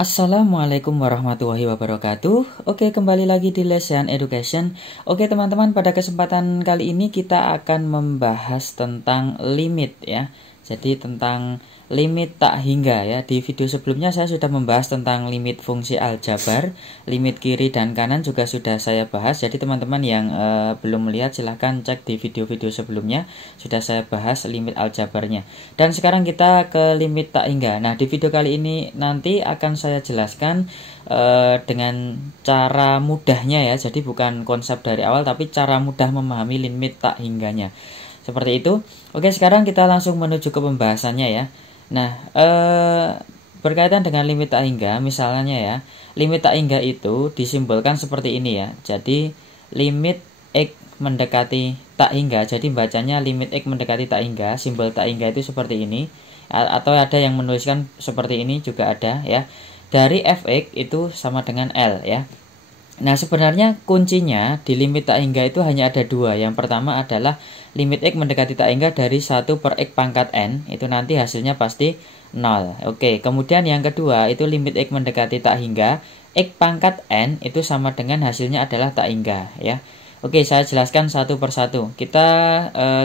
Assalamualaikum warahmatullahi wabarakatuh. Oke, kembali lagi di Lesson Education. Oke teman-teman, pada kesempatan kali ini kita akan membahas tentang limit ya. Jadi tentang limit tak hingga ya. Di video sebelumnya saya sudah membahas tentang limit fungsi aljabar, limit kiri dan kanan juga sudah saya bahas. Jadi teman-teman yang belum melihat silahkan cek di video-video sebelumnya, sudah saya bahas limit aljabarnya. Dan sekarang kita ke limit tak hingga. Nah, di video kali ini nanti akan saya jelaskan dengan cara mudahnya ya. Jadi bukan konsep dari awal tapi cara mudah memahami limit tak hingganya. Seperti itu. Oke, sekarang kita langsung menuju ke pembahasannya ya. Nah, berkaitan dengan limit tak hingga, misalnya ya, limit tak hingga itu disimbolkan seperti ini ya. Jadi limit X mendekati tak hingga, jadi bacanya limit X mendekati tak hingga, simbol tak hingga itu seperti ini. Atau ada yang menuliskan seperti ini juga ada ya. Dari fx itu sama dengan L ya. Nah, sebenarnya kuncinya di limit tak hingga itu hanya ada dua. Yang pertama adalah limit X mendekati tak hingga dari 1 per X pangkat N. Itu nanti hasilnya pasti 0. Oke, kemudian yang kedua itu limit X mendekati tak hingga X pangkat N itu sama dengan hasilnya adalah tak hingga ya. Oke, saya jelaskan satu persatu. Kita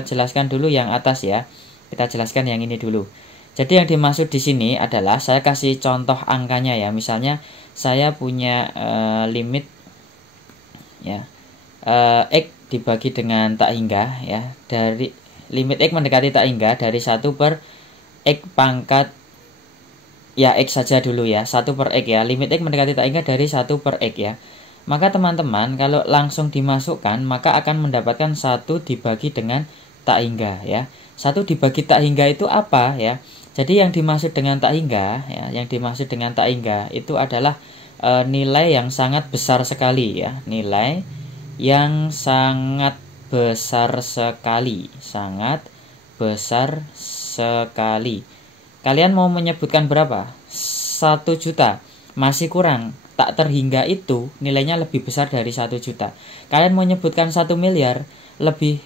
jelaskan dulu yang atas ya. Kita jelaskan yang ini dulu. Jadi yang dimaksud di sini adalah saya kasih contoh angkanya ya. Misalnya saya punya limit ya X dibagi dengan tak hingga ya, dari limit X mendekati tak hingga dari 1 per X pangkat ya X saja dulu ya, 1 per X ya, limit X mendekati tak hingga dari 1 per X ya. Maka teman-teman kalau langsung dimasukkan maka akan mendapatkan 1 dibagi dengan tak hingga ya. 1 dibagi tak hingga itu apa ya? Jadi yang dimaksud dengan tak hingga ya, yang dimaksud dengan tak hingga itu adalah nilai yang sangat besar sekali ya, nilai yang sangat besar sekali, sangat besar sekali. Kalian mau menyebutkan berapa? 1 juta, masih kurang. Tak terhingga itu nilainya lebih besar dari 1 juta. Kalian mau menyebutkan 1 miliar, lebih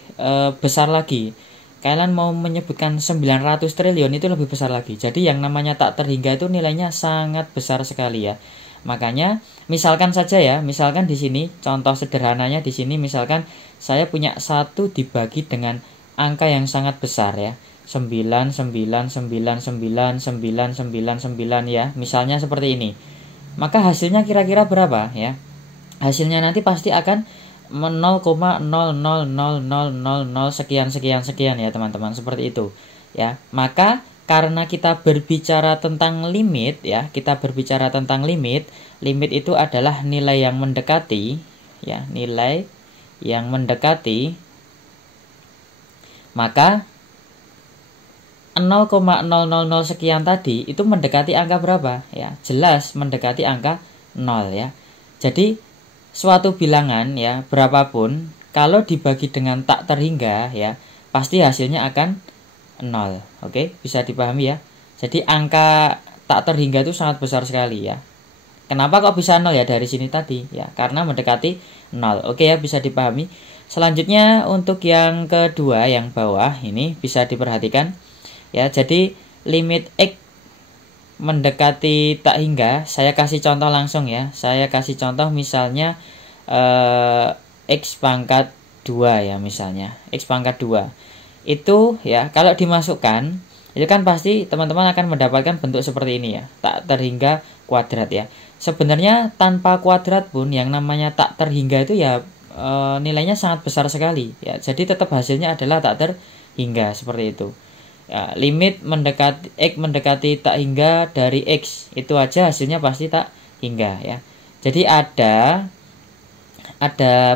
besar lagi. Kalian mau menyebutkan 900 triliun itu lebih besar lagi. Jadi yang namanya tak terhingga itu nilainya sangat besar sekali ya. Makanya misalkan saja ya, misalkan di sini contoh sederhananya di sini misalkan saya punya 1 dibagi dengan angka yang sangat besar ya. 999999999 ya, misalnya seperti ini. Maka hasilnya kira-kira berapa ya? Hasilnya nanti pasti akan 0,000000 sekian ya teman-teman, seperti itu ya. Maka karena kita berbicara tentang limit ya, kita berbicara tentang limit itu adalah nilai yang mendekati ya, nilai yang mendekati. Maka 0,000 sekian tadi itu mendekati angka berapa ya? Jelas mendekati angka 0 ya. Jadi suatu bilangan ya, berapapun kalau dibagi dengan tak terhingga ya, pasti hasilnya akan 0. Oke, bisa dipahami ya. Jadi angka tak terhingga itu sangat besar sekali ya. Kenapa kok bisa 0 ya dari sini tadi ya? Karena mendekati 0. Oke ya, bisa dipahami. Selanjutnya untuk yang kedua yang bawah ini bisa diperhatikan ya. Jadi limit X mendekati tak hingga, saya kasih contoh langsung ya. Saya kasih contoh misalnya X pangkat 2 ya, misalnya X pangkat 2 itu ya, kalau dimasukkan itu kan pasti teman-teman akan mendapatkan bentuk seperti ini ya, tak terhingga kuadrat ya. Sebenarnya tanpa kuadrat pun yang namanya tak terhingga itu ya nilainya sangat besar sekali ya. Jadi tetap hasilnya adalah tak terhingga seperti itu ya. Limit mendekati X mendekati tak hingga dari X itu aja hasilnya pasti tak hingga ya. Jadi ada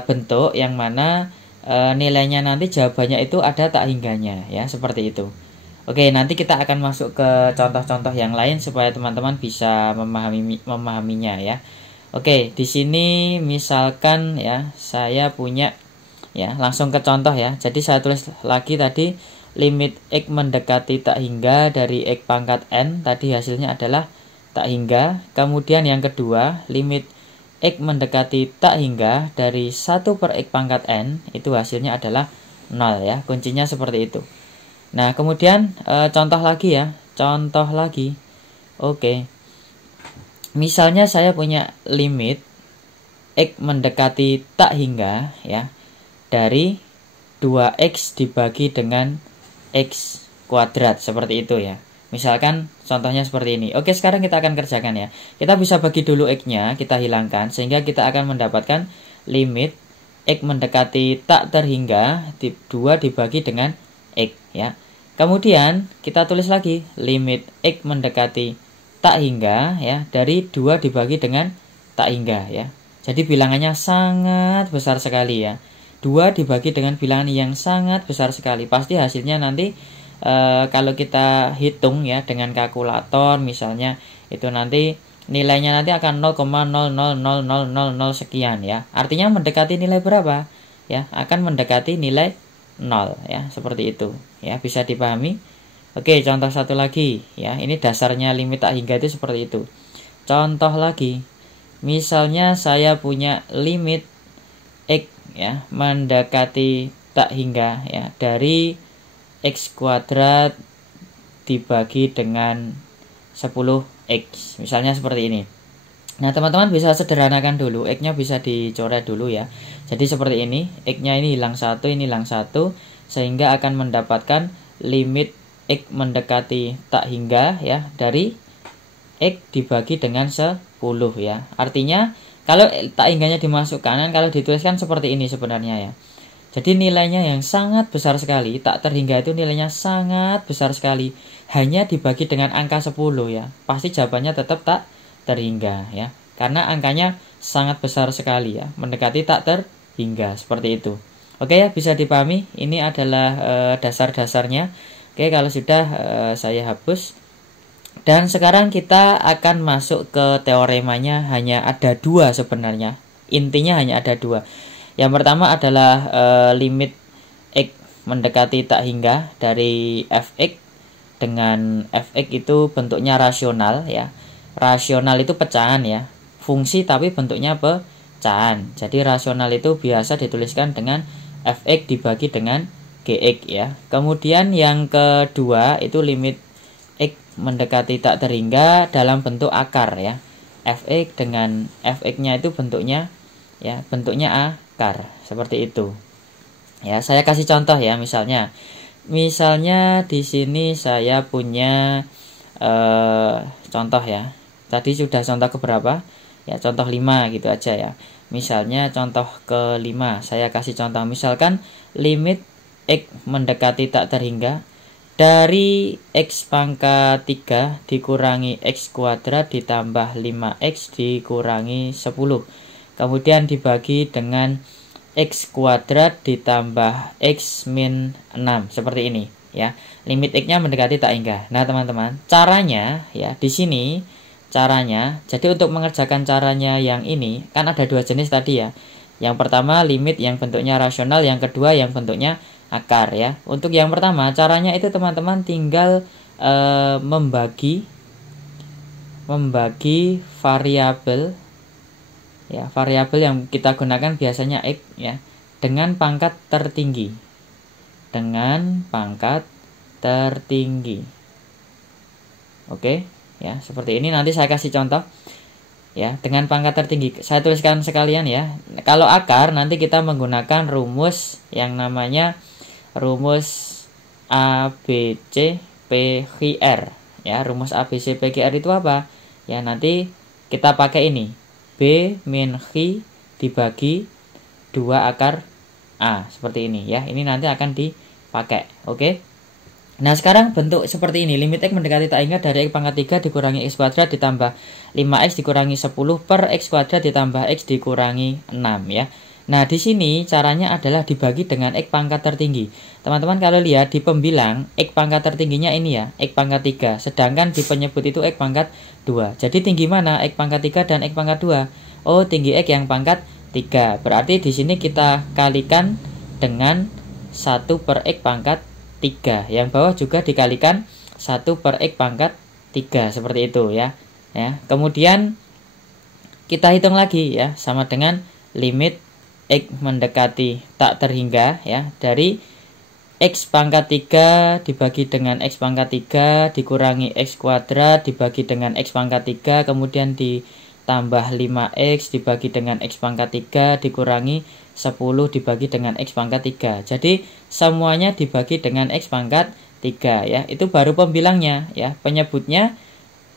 bentuk yang mana nilainya nanti jawabannya itu ada tak hingganya ya, seperti itu. Oke, nanti kita akan masuk ke contoh-contoh yang lain supaya teman-teman bisa memahaminya ya. Oke, di sini misalkan ya saya punya ya, langsung ke contoh ya. Jadi saya tulis lagi tadi limit X mendekati tak hingga dari X pangkat N, tadi hasilnya adalah tak hingga. Kemudian yang kedua, limit X mendekati tak hingga dari 1 per X pangkat N, itu hasilnya adalah 0 ya. Kuncinya seperti itu. Nah, kemudian contoh lagi ya. Contoh lagi. Oke. Misalnya saya punya limit X mendekati tak hingga ya dari 2X dibagi dengan X kuadrat, seperti itu ya. Misalkan contohnya seperti ini. Oke, sekarang kita akan kerjakan ya. Kita bisa bagi dulu X-nya, kita hilangkan, sehingga kita akan mendapatkan limit X mendekati tak terhingga 2 dibagi dengan X ya. Kemudian kita tulis lagi limit X mendekati tak hingga ya dari 2 dibagi dengan tak hingga ya. Jadi bilangannya sangat besar sekali ya. 2 dibagi dengan bilangan yang sangat besar sekali. Pasti hasilnya nanti kalau kita hitung ya dengan kalkulator misalnya, itu nanti nilainya nanti akan 0,000000 sekian ya. Artinya mendekati nilai berapa? Ya, akan mendekati nilai 0 ya, seperti itu. Ya, bisa dipahami? Oke, contoh satu lagi ya. Ini dasarnya limit tak hingga itu seperti itu. Contoh lagi. Misalnya saya punya limit X ya mendekati tak hingga ya dari X kuadrat dibagi dengan 10X. Misalnya seperti ini. Nah, teman-teman bisa sederhanakan dulu. X-nya bisa dicoret dulu ya. Jadi seperti ini. X-nya ini hilang 1, ini hilang 1. Sehingga akan mendapatkan limit X mendekati tak hingga ya dari X dibagi dengan 10 ya. Artinya kalau tak hingganya dimasukkan, kalau dituliskan seperti ini sebenarnya ya. Jadi nilainya yang sangat besar sekali, tak terhingga itu nilainya sangat besar sekali. Hanya dibagi dengan angka 10 ya. Pasti jawabannya tetap tak terhingga ya. Karena angkanya sangat besar sekali ya, mendekati tak terhingga, seperti itu. Oke ya, bisa dipahami. Ini adalah dasar-dasarnya. Oke, kalau sudah saya hapus. Dan sekarang kita akan masuk ke teoremanya. Hanya ada 2 sebenarnya. Intinya hanya ada 2. Yang pertama adalah limit X mendekati tak hingga dari fx dengan fx itu bentuknya rasional ya. Rasional itu pecahan ya. Fungsi tapi bentuknya pecahan. Jadi rasional itu biasa dituliskan dengan fx dibagi dengan gx ya. Kemudian yang kedua itu limit X mendekati tak terhingga dalam bentuk akar ya. Fx dengan fx-nya itu bentuknya ya, bentuknya akar, seperti itu. Ya, saya kasih contoh ya, misalnya di sini saya punya contoh ya. Tadi sudah contoh ke berapa? Ya, contoh 5 gitu aja ya. Misalnya contoh ke-5, saya kasih contoh misalkan limit X mendekati tak terhingga dari X pangkat 3 dikurangi X kuadrat ditambah 5X dikurangi 10. Kemudian dibagi dengan X kuadrat ditambah X min 6. Seperti ini ya. Limit X-nya mendekati tak hingga. Nah, teman-teman, caranya ya di sini caranya. Jadi untuk mengerjakan caranya yang ini kan ada 2 jenis tadi ya. Yang pertama limit yang bentuknya rasional, yang kedua yang bentuknya akar ya. Untuk yang pertama caranya itu teman-teman tinggal membagi variabel ya, variabel yang kita gunakan biasanya X ya dengan pangkat tertinggi. Oke ya, seperti ini. Nanti saya kasih contoh ya, dengan pangkat tertinggi. Saya tuliskan sekalian ya. Kalau akar nanti kita menggunakan rumus yang namanya rumus ABCPQR ya. Rumus ABCPQR itu apa? Ya, nanti kita pakai ini. B min Q dibagi 2 akar A, seperti ini ya. Ini nanti akan dipakai. Oke. Nah, sekarang bentuk seperti ini. Limit X mendekati tak hingga dari X pangkat 3 dikurangi X kuadrat ditambah 5X dikurangi 10 per X kuadrat ditambah X dikurangi 6 ya. Nah, di sini caranya adalah dibagi dengan X pangkat tertinggi. Teman-teman kalau lihat di pembilang, X pangkat tertingginya ini ya, X pangkat 3. Sedangkan di penyebut itu X pangkat 2. Jadi tinggi mana? X pangkat 3 dan X pangkat 2. Oh, tinggi X yang pangkat 3. Berarti di sini kita kalikan dengan 1 per X pangkat 3. Yang bawah juga dikalikan 1 per X pangkat 3. Seperti itu ya. Kemudian kita hitung lagi ya, sama dengan limit X mendekati tak terhingga ya dari X pangkat 3 dibagi dengan X pangkat 3 dikurangi X kuadrat dibagi dengan X pangkat 3, kemudian ditambah 5X dibagi dengan X pangkat 3 dikurangi 10 dibagi dengan X pangkat 3. Jadi semuanya dibagi dengan X pangkat 3 ya. Itu baru pembilangnya ya. Penyebutnya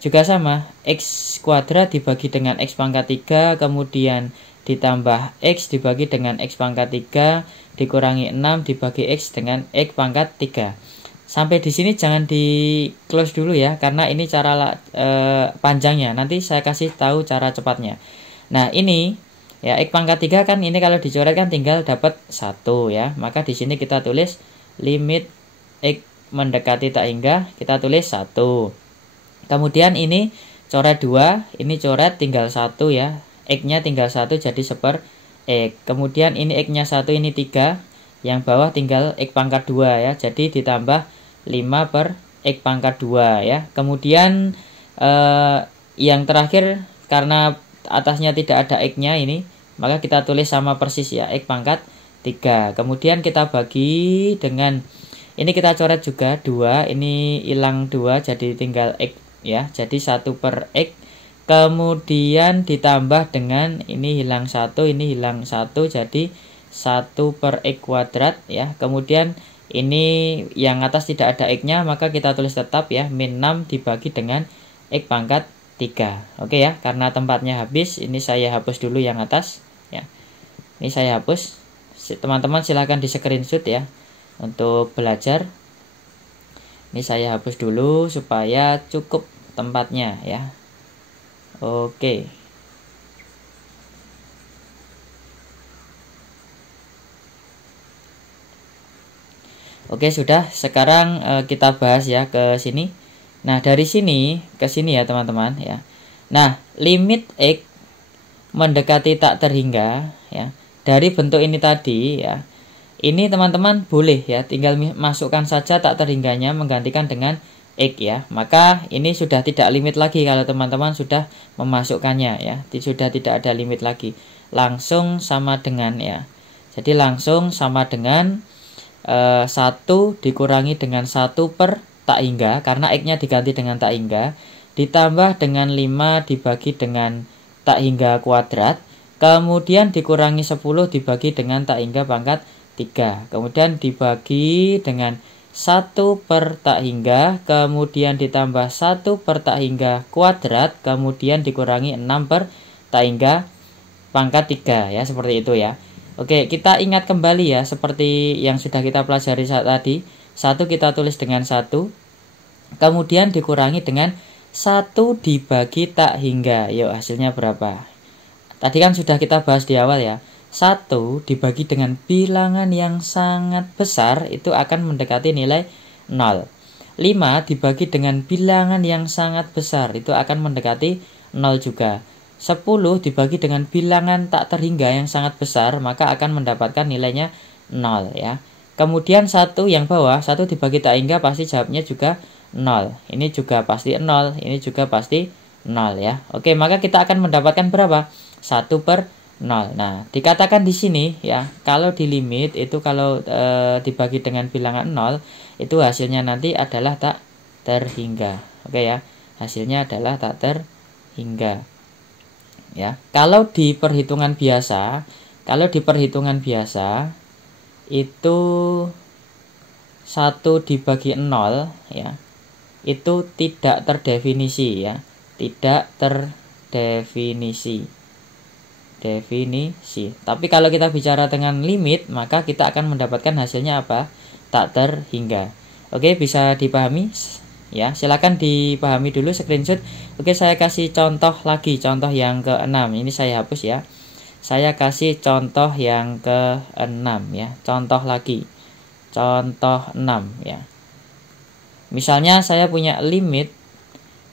juga sama, X kuadrat dibagi dengan X pangkat 3, kemudian ditambah X dibagi dengan X pangkat 3 dikurangi 6 dibagi X dengan X pangkat 3. Sampai di sini jangan di close dulu ya, karena ini cara panjangnya. Nanti saya kasih tahu cara cepatnya. Nah, ini ya X pangkat 3 kan ini kalau dicoret kan tinggal dapat 1 ya. Maka di sini kita tulis limit X mendekati tak hingga, kita tulis 1. Kemudian ini coret 2, ini coret tinggal 1 ya. X-nya tinggal 1 jadi seper X. Kemudian ini X-nya 1, ini 3. Yang bawah tinggal X pangkat 2 ya. Jadi ditambah 5 per X pangkat 2 ya. Kemudian yang terakhir karena atasnya tidak ada X-nya ini, maka kita tulis sama persis ya, X pangkat 3. Kemudian kita bagi dengan, ini kita coret juga 2, ini hilang 2 jadi tinggal X ya. Jadi 1 per X. Kemudian ditambah dengan ini hilang 1, ini hilang 1 jadi 1 per X kuadrat ya. Kemudian ini yang atas tidak ada X-nya, maka kita tulis tetap ya, min 6 dibagi dengan X pangkat 3. Oke ya, karena tempatnya habis, ini saya hapus dulu yang atas ya. Ini saya hapus. Teman-teman silahkan di screenshot ya untuk belajar. Ini saya hapus dulu supaya cukup tempatnya ya. Oke. Oke, sudah. Sekarang kita bahas ya ke sini. Nah, dari sini ke sini ya, teman-teman ya. Nah, limit X mendekati tak terhingga ya. Dari bentuk ini tadi ya. Ini teman-teman boleh ya, tinggal masukkan saja tak terhingganya menggantikan dengan X ya. Maka ini sudah tidak limit lagi kalau teman-teman sudah memasukkannya ya. Sudah tidak ada limit lagi. Langsung sama dengan ya. Jadi langsung sama dengan 1 dikurangi dengan 1 per tak hingga, karena X-nya diganti dengan tak hingga, ditambah dengan 5 dibagi dengan tak hingga kuadrat, kemudian dikurangi 10 dibagi dengan tak hingga pangkat 3. Kemudian dibagi dengan 1 per tak hingga, kemudian ditambah 1 per tak hingga kuadrat, kemudian dikurangi 6 per tak hingga pangkat 3 ya, seperti itu ya. Oke, kita ingat kembali ya, seperti yang sudah kita pelajari saat tadi. 1 kita tulis dengan 1, kemudian dikurangi dengan 1 dibagi tak hingga. Yuk, hasilnya berapa? Tadi kan sudah kita bahas di awal ya. 1 dibagi dengan bilangan yang sangat besar itu akan mendekati nilai 0. 5 dibagi dengan bilangan yang sangat besar itu akan mendekati 0 juga. 10 dibagi dengan bilangan tak terhingga yang sangat besar, maka akan mendapatkan nilainya 0 ya. Kemudian 1 yang bawah, 1 dibagi tak hingga pasti jawabnya juga 0. Ini juga pasti 0, ini juga pasti 0 ya. Oke, maka kita akan mendapatkan berapa? 1 per 0. Nah, dikatakan di sini ya, kalau di limit itu kalau dibagi dengan bilangan 0, itu hasilnya nanti adalah tak terhingga. Oke ya, hasilnya adalah tak terhingga. Ya, kalau di perhitungan biasa, itu 1 dibagi 0 ya, itu tidak terdefinisi ya, tidak terdefinisi. Tapi kalau kita bicara dengan limit, maka kita akan mendapatkan hasilnya apa? Tak terhingga. Oke, bisa dipahami ya, silakan dipahami dulu, screenshot. Oke, saya kasih contoh lagi, contoh yang ke-6. Ini saya hapus ya. Saya kasih contoh yang ke-6 ya. Contoh lagi. Contoh 6 ya. Misalnya saya punya limit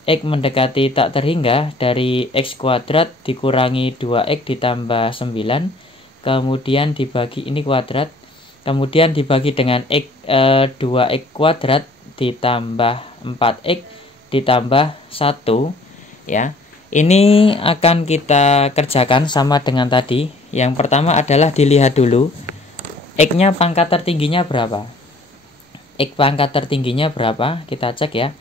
X mendekati tak terhingga dari X kuadrat dikurangi 2X ditambah 9, kemudian dibagi ini kuadrat, kemudian dibagi dengan 2X kuadrat ditambah 4X ditambah 1 ya. Ini akan kita kerjakan sama dengan tadi. Yang pertama adalah dilihat dulu X-nya pangkat tertingginya berapa. X pangkat tertingginya berapa? Kita cek ya.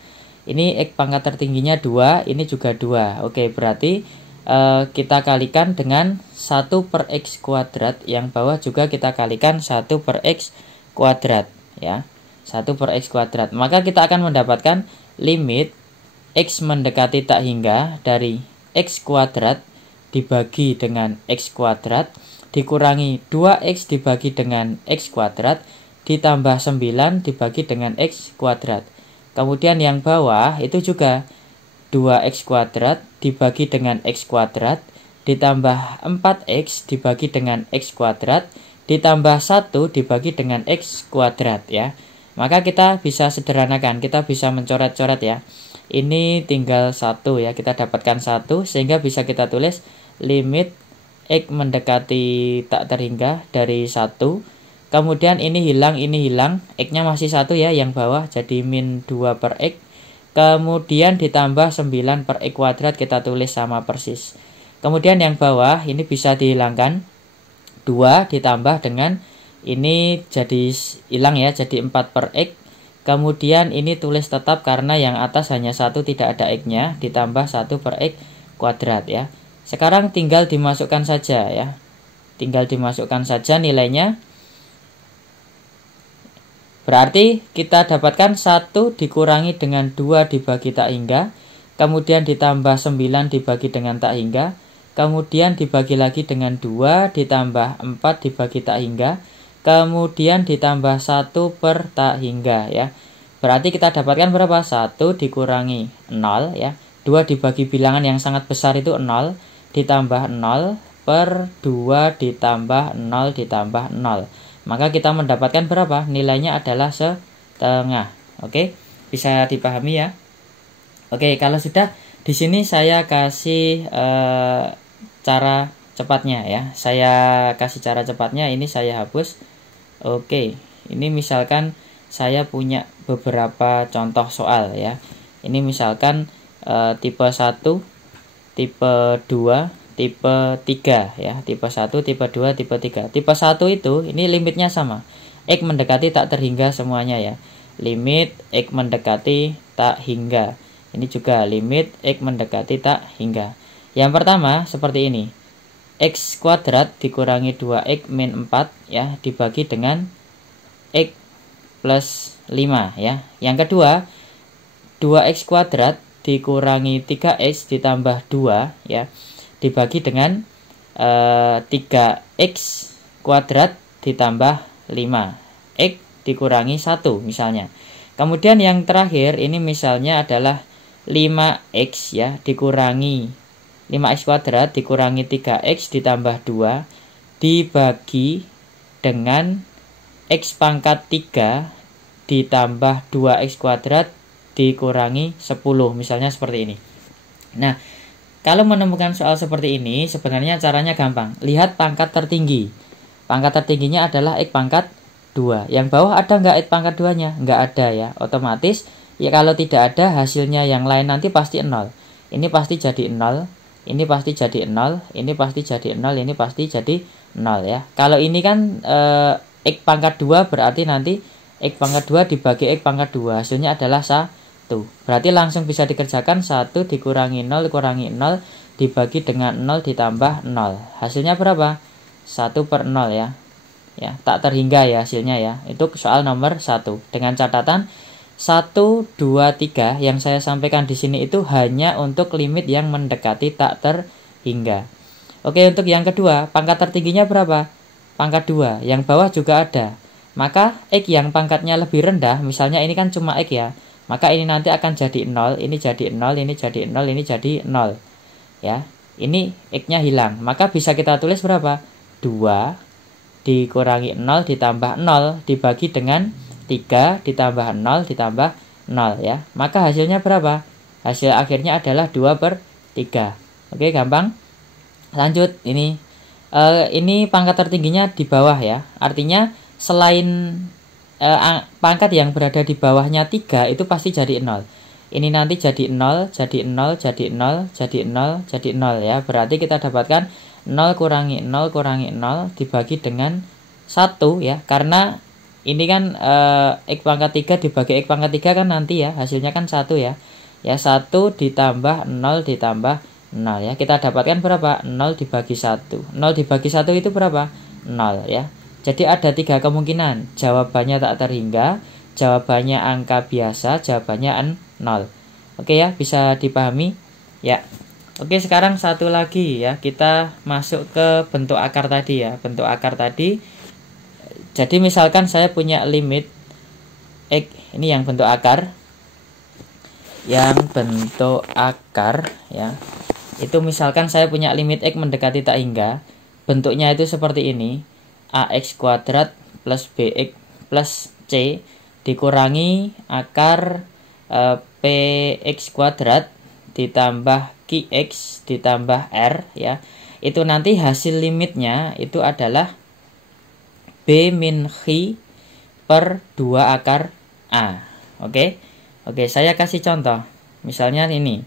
Ini X pangkat tertingginya 2, ini juga 2. Oke, berarti kita kalikan dengan 1 per X kuadrat. Yang bawah juga kita kalikan 1 per X kuadrat ya. 1 per X kuadrat. Maka kita akan mendapatkan limit X mendekati tak hingga dari X kuadrat dibagi dengan X kuadrat dikurangi 2X dibagi dengan X kuadrat ditambah 9 dibagi dengan X kuadrat. Kemudian yang bawah itu juga 2X kuadrat dibagi dengan X kuadrat ditambah 4X dibagi dengan X kuadrat ditambah 1 dibagi dengan X kuadrat ya. Maka kita bisa sederhanakan, kita bisa mencoret-coret ya. Ini tinggal 1 ya, kita dapatkan 1 sehingga bisa kita tulis limit X mendekati tak terhingga dari 1. Kemudian ini hilang, X-nya masih 1 ya, yang bawah jadi min 2 per X. Kemudian ditambah 9 per X kuadrat, kita tulis sama persis. Kemudian yang bawah ini bisa dihilangkan, 2 ditambah dengan ini jadi hilang ya, jadi 4 per X. Kemudian ini tulis tetap karena yang atas hanya 1 tidak ada X-nya, ditambah 1 per X kuadrat ya. Sekarang tinggal dimasukkan saja ya. Tinggal dimasukkan saja nilainya. Berarti kita dapatkan 1 dikurangi dengan 2 dibagi tak hingga, kemudian ditambah 9 dibagi dengan tak hingga, kemudian dibagi lagi dengan 2 ditambah 4 dibagi tak hingga, kemudian ditambah 1 per tak hingga ya. Berarti kita dapatkan berapa? 1 dikurangi 0 ya. 2 dibagi bilangan yang sangat besar itu 0 ditambah 0 per 2 ditambah 0 ditambah 0. Maka kita mendapatkan berapa? Nilainya adalah setengah. Oke, bisa dipahami ya. Oke, kalau sudah di sini saya kasih cara cepatnya ya. Saya kasih cara cepatnya, ini saya hapus. Oke, ini misalkan saya punya beberapa contoh soal ya. Ini misalkan tipe 1, tipe 2, tipe 3 ya, tipe 1, tipe 2, tipe 3. Tipe 1 itu ini limitnya sama. X mendekati tak terhingga semuanya ya. Limit X mendekati tak hingga. Ini juga limit X mendekati tak hingga. Yang pertama seperti ini. X kuadrat dikurangi 2X min 4 ya, dibagi dengan X plus 5 ya. Yang kedua 2X kuadrat dikurangi 3X ditambah 2 ya, dibagi dengan 3X kuadrat ditambah 5X dikurangi 1 misalnya. Kemudian yang terakhir ini misalnya adalah 5X ya, dikurangi 5X kuadrat dikurangi 3X ditambah 2 dibagi dengan X pangkat 3 ditambah 2X kuadrat dikurangi 10 misalnya seperti ini. Nah, kalau menemukan soal seperti ini, sebenarnya caranya gampang. Lihat pangkat tertinggi. Pangkat tertingginya adalah X pangkat 2. Yang bawah ada nggak X pangkat 2-nya? Nggak ada ya. Otomatis, ya kalau tidak ada, hasilnya yang lain nanti pasti 0. Ini pasti jadi 0. Ini pasti jadi 0. Ini pasti jadi 0. Ini pasti jadi 0 ya. Kalau ini kan X pangkat 2 berarti nanti X pangkat 2 dibagi X pangkat 2. Hasilnya adalah 1. Berarti langsung bisa dikerjakan 1 dikurangi 0 dikurangi 0 dibagi dengan 0 ditambah 0. Hasilnya berapa? 1 per 0 ya. Ya, tak terhingga ya hasilnya ya. Itu soal nomor 1. Dengan catatan 1, 2, 3 yang saya sampaikan di sini itu hanya untuk limit yang mendekati tak terhingga. Oke, untuk yang kedua, pangkat tertingginya berapa? Pangkat 2. Yang bawah juga ada. Maka X yang pangkatnya lebih rendah, misalnya ini kan cuma X ya, maka ini nanti akan jadi 0, ini jadi 0, ini jadi 0, ini jadi 0 ya. Ini X-nya hilang, maka bisa kita tulis berapa? 2 dikurangi 0 ditambah 0 dibagi dengan 3 ditambah 0 ditambah 0 ya. Maka hasilnya berapa? Hasil akhirnya adalah 2 per 3. Oke, gampang. Lanjut, ini pangkat tertingginya di bawah ya. Artinya selain pangkat yang berada di bawahnya 3 itu pasti jadi 0. Ini nanti jadi 0, jadi 0, jadi 0, jadi 0, jadi 0 ya. Berarti kita dapatkan 0 kurangi 0 kurangi 0 dibagi dengan 1 ya. Karena Ini kan X pangkat 3 dibagi X pangkat 3 kan nanti ya, hasilnya kan 1 ya. Ya 1 ditambah 0 ditambah 0 ya. Kita dapatkan berapa? 0 dibagi 1. 0 dibagi 1 itu berapa? 0 ya. Jadi ada 3 kemungkinan. Jawabannya tak terhingga, jawabannya angka biasa, jawabannya 0. Oke ya, bisa dipahami? Ya. Oke, sekarang satu lagi ya. Kita masuk ke bentuk akar tadi ya. Bentuk akar tadi. Jadi misalkan saya punya limit X, ini yang bentuk akar. Yang bentuk akar ya. Itu misalkan saya punya limit X mendekati tak hingga. Bentuknya itu seperti ini. AX kuadrat plus BX plus C dikurangi akar PX kuadrat ditambah QX ditambah R ya. Itu nanti hasil limitnya itu adalah B min X per 2 akar A. Oke. Oke, saya kasih contoh. Misalnya ini.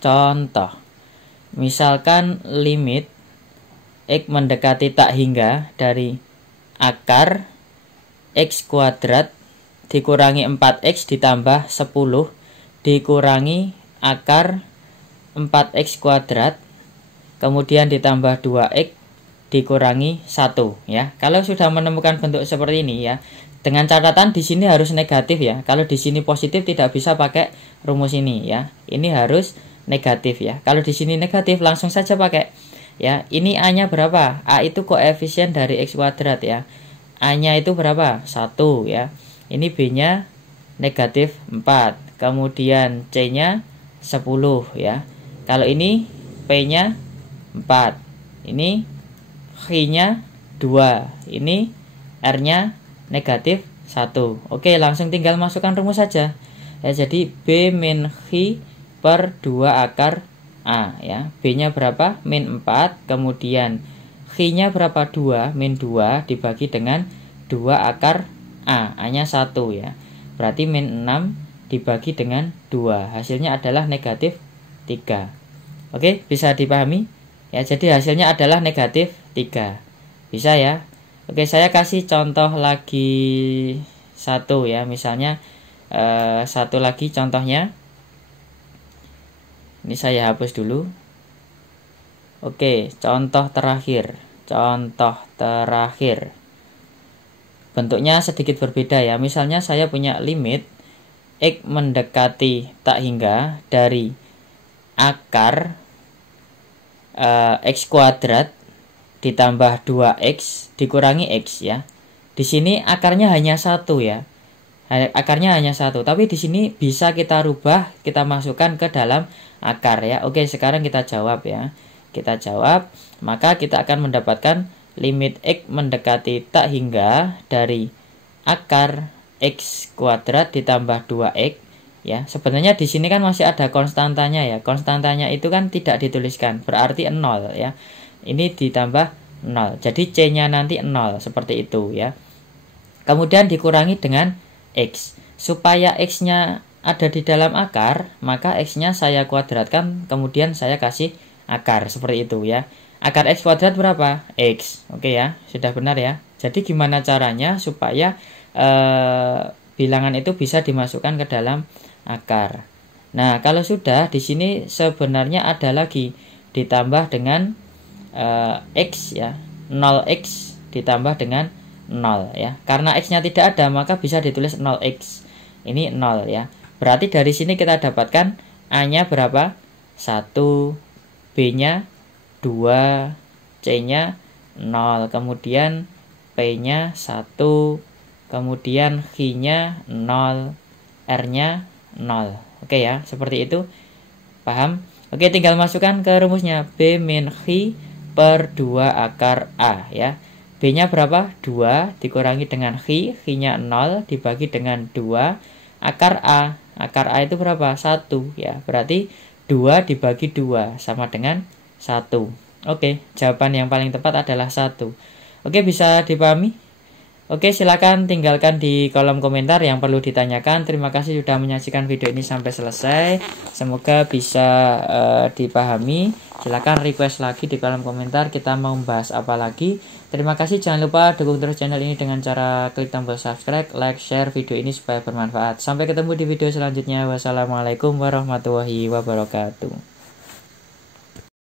Contoh. Misalkan limit X mendekati tak hingga dari akar X kuadrat dikurangi 4X ditambah 10 dikurangi akar 4X kuadrat kemudian ditambah 2X dikurangi 1 ya. Kalau sudah menemukan bentuk seperti ini ya, dengan catatan di sini harus negatif ya. Kalau di sini positif tidak bisa pakai rumus ini ya. Ini harus negatif ya. Kalau di sini negatif langsung saja pakai ya. Ini A-nya berapa? A itu koefisien dari X kuadrat ya. A-nya itu berapa? 1 ya. Ini B-nya negatif 4. Kemudian C-nya 10 ya. Kalau ini P-nya 4. Ini X-nya 2. Ini R-nya negatif 1. Oke, langsung tinggal masukkan rumus saja. Ya, jadi B min X per 2 akar A ya. B-nya berapa? Min 4. Kemudian X-nya berapa? 2. Min 2 dibagi dengan 2 akar A. A-nya 1 ya. Berarti min 6 dibagi dengan 2. Hasilnya adalah negatif 3. Oke, bisa dipahami? Ya, jadi hasilnya adalah negatif 3. Bisa ya? Oke, saya kasih contoh lagi satu ya. Misalnya satu lagi contohnya. Ini saya hapus dulu. Oke, contoh terakhir. Contoh terakhir. Bentuknya sedikit berbeda ya. Misalnya saya punya limit X mendekati tak hingga dari akar X kuadrat ditambah 2X dikurangi X ya. Di sini akarnya hanya 1 ya. Akarnya hanya 1, tapi di sini bisa kita rubah, kita masukkan ke dalam akar ya. Oke, sekarang kita jawab ya. Kita jawab, maka kita akan mendapatkan limit X mendekati tak hingga dari akar X kuadrat ditambah 2X ya. Sebenarnya di sini kan masih ada konstantanya ya. Konstantanya itu kan tidak dituliskan, berarti 0 ya. Ini ditambah 0. Jadi C-nya nanti 0 seperti itu ya. Kemudian dikurangi dengan X. Supaya X-nya ada di dalam akar, maka X-nya saya kuadratkan, kemudian saya kasih akar seperti itu ya. Akar X kuadrat berapa? X. Oke ya, sudah benar ya. Jadi gimana caranya supaya bilangan itu bisa dimasukkan ke dalam akar. Nah, kalau sudah di sini sebenarnya ada lagi ditambah dengan X ya. 0X ditambah dengan 0 ya. Karena X-nya tidak ada, maka bisa ditulis 0X. Ini 0 ya. Berarti dari sini kita dapatkan A-nya berapa? 1, B-nya 2, C-nya 0, kemudian P-nya 1, kemudian X-nya 0, R-nya 0. Oke ya, seperti itu. Paham? Oke, tinggal masukkan ke rumusnya. B min X per 2 akar A ya. B-nya berapa? 2 dikurangi dengan X, X-nya 0 dibagi dengan 2 akar A. Akar A itu berapa? 1 ya. Berarti 2 dibagi 2 sama dengan 1. Oke, jawaban yang paling tepat adalah 1. Oke, bisa dipahami? Oke, silakan tinggalkan di kolom komentar yang perlu ditanyakan. Terima kasih sudah menyaksikan video ini sampai selesai. Semoga bisa dipahami. Silakan request lagi di kolom komentar, kita mau membahas apa lagi. Terima kasih, jangan lupa dukung terus channel ini dengan cara klik tombol subscribe, like, share video ini supaya bermanfaat. Sampai ketemu di video selanjutnya. Wassalamualaikum warahmatullahi wabarakatuh.